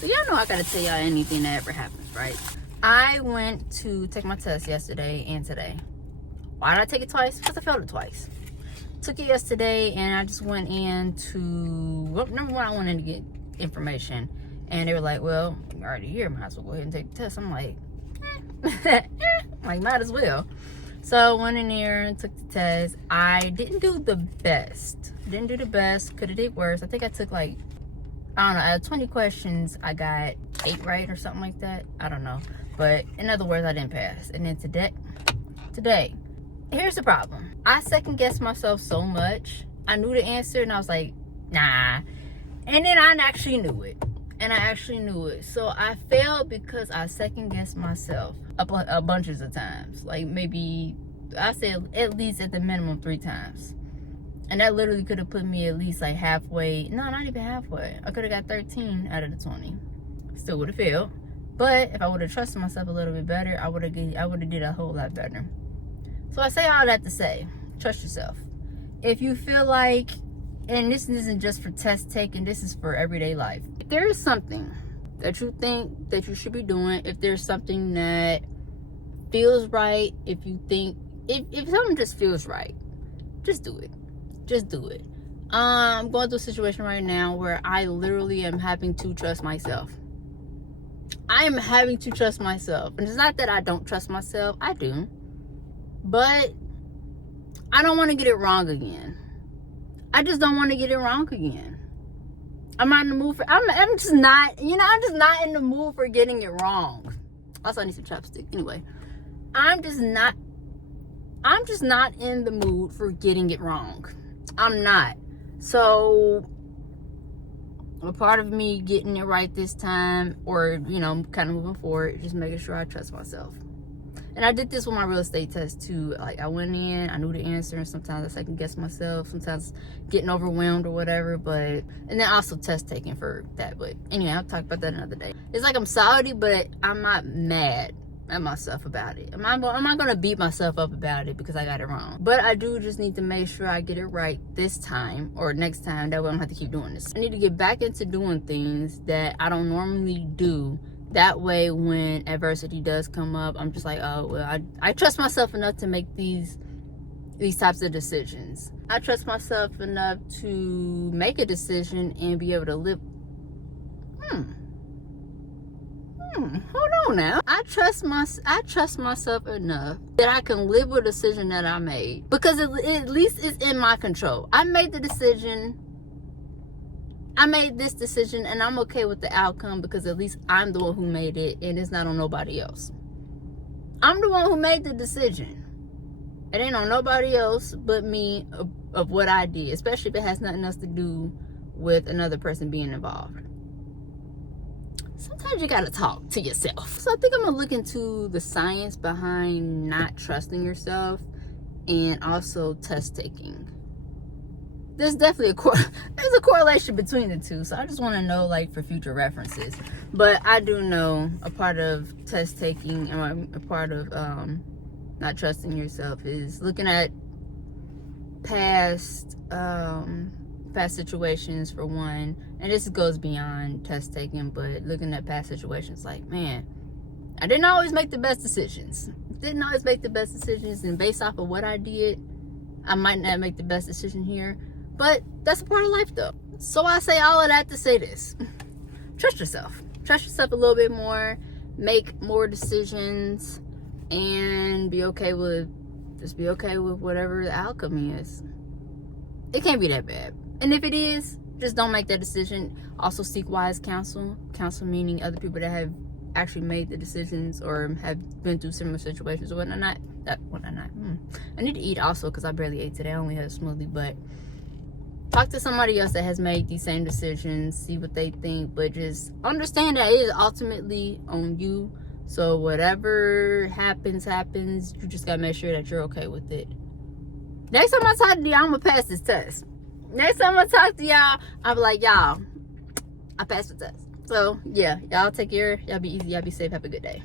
So y'all know I gotta tell y'all anything that ever happens, right? I went to take my test yesterday and today. Why did I take it twice? Because I failed it twice. Took it yesterday and I just went in to, well, number one, I wanted to get information. And they were like, well, you're already here, might as well go ahead and take the test. I'm like, like, might as well. So I went in there and took the test. I didn't do the best. Could have did worse. I think I took like, I don't know, out of 20 questions, I got 8 right or something like that. I don't know. But in other words, I didn't pass. And then today, here's the problem. I second guessed myself so much. I knew the answer and I was like, nah. And then I actually knew it. So I failed because I second guessed myself a bunches of times. Like maybe, I said at least at the minimum 3 times. And that literally could have put me at least like halfway. No, not even halfway. I could have got 13 out of the 20. Still would have failed. But if I would have trusted myself a little bit better, I would have did a whole lot better. So I say all that to say, trust yourself. If you feel like, and this isn't just for test taking, this is for everyday life. If there is something that you think that you should be doing, if there's something that feels right, if something just feels right, just do it. I'm going through a situation right now where I literally am having to trust myself. And it's not that I don't trust myself, I do. But I don't want to get it wrong again. I just don't want to get it wrong again. I'm not in the mood for, I'm just not in the mood for getting it wrong. Also, I need some chapstick. Anyway, I'm just not in the mood for getting it wrong. I'm not. So a part of me getting it right this time, or, kind of moving forward, just making sure I trust myself. And I did this with my real estate test too. Like, I went in, I knew the answer, and sometimes I second guess myself, sometimes getting overwhelmed or whatever, and then also test taking for that. But anyway, I'll talk about that another day. It's like I'm salty, but I'm not mad at myself about it. I'm not gonna beat myself up about it because I got it wrong. But I do just need to make sure I get it right this time or next time. That way I don't have to keep doing this. I need to get back into doing things that I don't normally do. That way, when adversity does come up, I'm just like, oh, well, I trust myself enough to make these types of decisions. I trust myself enough to make a decision and be able to live. Hold on now. I trust myself enough that I can live with a decision that I made, because at least it's in my control. I made the decision. I made this decision and I'm okay with the outcome, because at least I'm the one who made it and it's not on nobody else. I'm the one who made the decision. It ain't on nobody else but me of what I did, especially if it has nothing else to do with another person being involved. Sometimes you gotta talk to yourself. So I think I'm gonna look into the science behind not trusting yourself and also test taking. There's definitely there's a correlation between the two. So I just want to know, like, for future references. But I do know a part of test taking and a part of not trusting yourself is looking at past situations, for one. And this goes beyond test taking, but looking at past situations, like, man, I didn't always make the best decisions. And based off of what I did, I might not make the best decision here. But that's a part of life, though. So I say all of that to say this. Trust yourself. Trust yourself a little bit more. Make more decisions. And be okay with whatever the outcome is. It can't be that bad. And if it is, just don't make that decision. Also seek wise counsel. Counsel meaning other people that have actually made the decisions or have been through similar situations or whatnot. I need to eat also, because I barely ate today. I only had a smoothie, but talk to somebody else that has made these same decisions, see what they think, but just understand that it is ultimately on you. So whatever happens, you just gotta make sure that you're okay with it. Next time I talk to y'all, I'm gonna pass this test. Next time I talk to y'all, I'll be like, y'all, I passed the test. So yeah, y'all take care. Y'all be easy. Y'all be safe. Have a good day.